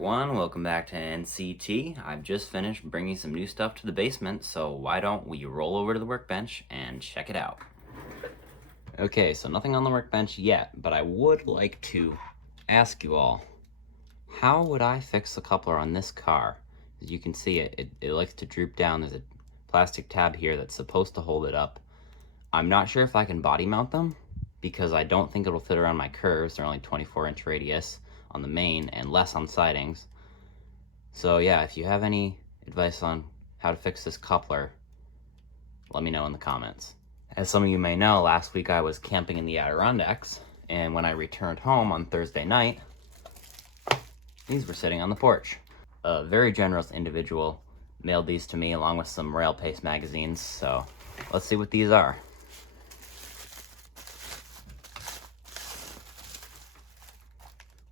everyone, welcome back to NCT. I've just finished bringing some new stuff to the basement, so why don't we roll over to the workbench and check it out. Okay, so nothing on the workbench yet, but I would like to ask you all, how would I fix the coupler on this car? As you can see, it likes to droop down. There's a plastic tab here that's supposed to hold it up. I'm not sure if I can body mount them, because I don't think it'll fit around my curves. They're only 24-inch radius on the main and less on sidings. So yeah, if you have any advice on how to fix this coupler, let me know in the comments. As some of you may know, last week I was camping in the Adirondacks, and when I returned home on Thursday night, these were sitting on the porch. A very generous individual mailed these to me along with some Rail Pace magazines, so let's see what these are.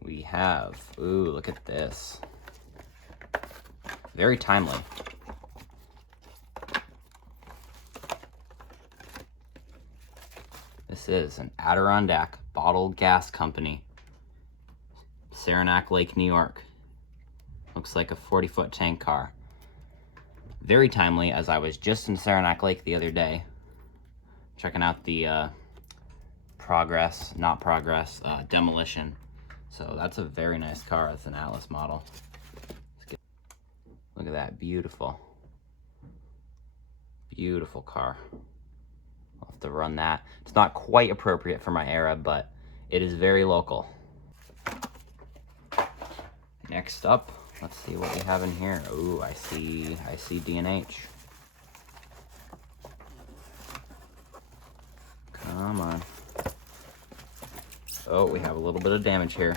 We have, ooh, look at this. Very timely. This is an Adirondack Bottled Gas Company, Saranac Lake, New York. Looks like a 40-foot tank car. Very timely, as I was just in Saranac Lake the other day, checking out the demolition. So that's a very nice car. It's an Atlas model. Look at that, beautiful. Beautiful car. I'll have to run that. It's not quite appropriate for my era, but it is very local. Next up, let's see what we have in here. Ooh, I see D&H. Come on. Oh, we have a little bit of damage here.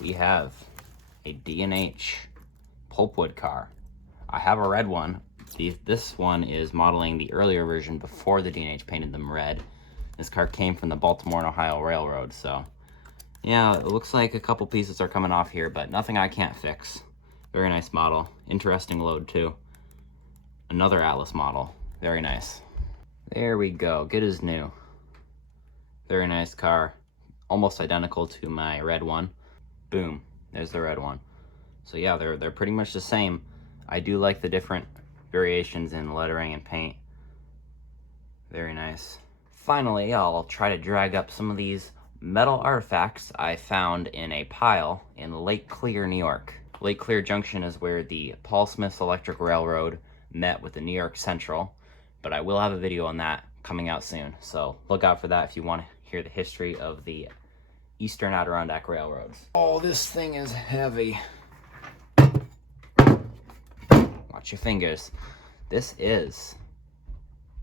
We have a D&H pulpwood car. I have a red one. This one is modeling the earlier version before the D&H painted them red. This car came from the Baltimore and Ohio Railroad, so yeah, it looks like a couple pieces are coming off here, but nothing I can't fix. Very nice model. Interesting load too. Another Atlas model. Very nice. There we go, good as new. Very nice car, almost identical to my red one. Boom, there's the red one. So yeah, they're pretty much the same. I do like the different variations in lettering and paint. Very nice. Finally, I'll try to drag up some of these metal artifacts I found in a pile in Lake Clear, New York. Lake Clear Junction is where the Paul Smith's Electric Railroad met with the New York Central, but I will have a video on that coming out soon, so look out for that if you want to hear the history of the Eastern Adirondack Railroads. Oh, this thing is heavy. Watch your fingers. This is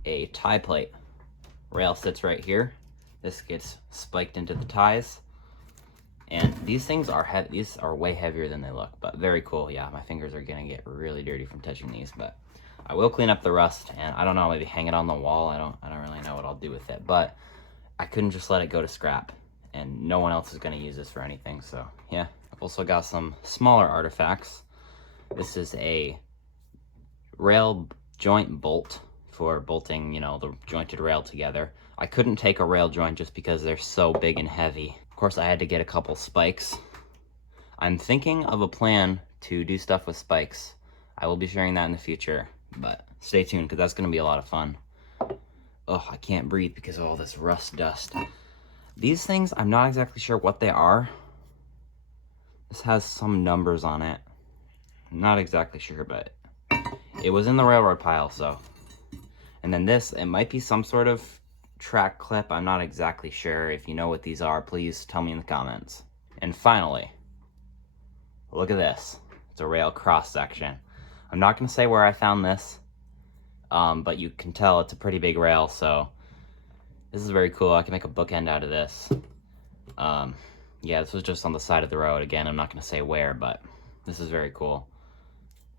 a tie plate. Rail sits right here. This gets spiked into the ties. And these things are heavy. These are way heavier than they look, but very cool. Yeah, my fingers are gonna get really dirty from touching these, but I will clean up the rust, and I don't know, maybe hang it on the wall. I don't really know what I'll do with it, but I couldn't just let it go to scrap, and no one else is going to use this for anything, so yeah. I've also got some smaller artifacts. This is a rail joint bolt for bolting, the jointed rail together. I couldn't take a rail joint just because they're so big and heavy. Of course, I had to get a couple spikes. I'm thinking of a plan to do stuff with spikes. I will be sharing that in the future, but stay tuned because that's going to be a lot of fun. Oh, I can't breathe because of all this rust dust. These things, I'm not exactly sure what they are. This has some numbers on it. I'm not exactly sure, but it was in the railroad pile, so. And then this, it might be some sort of track clip. I'm not exactly sure. If you know what these are, please tell me in the comments. And finally, look at this. It's a rail cross section. I'm not going to say where I found this, but you can tell it's a pretty big rail, so this is very cool. I can make a bookend out of this. Yeah, this was just on the side of the road. Again, I'm not going to say where, but this is very cool.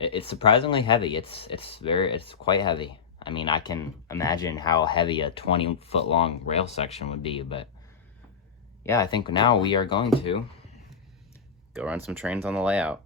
It's surprisingly heavy. It's quite heavy. I mean, I can imagine how heavy a 20-foot long rail section would be, but yeah, I think now we are going to go run some trains on the layout.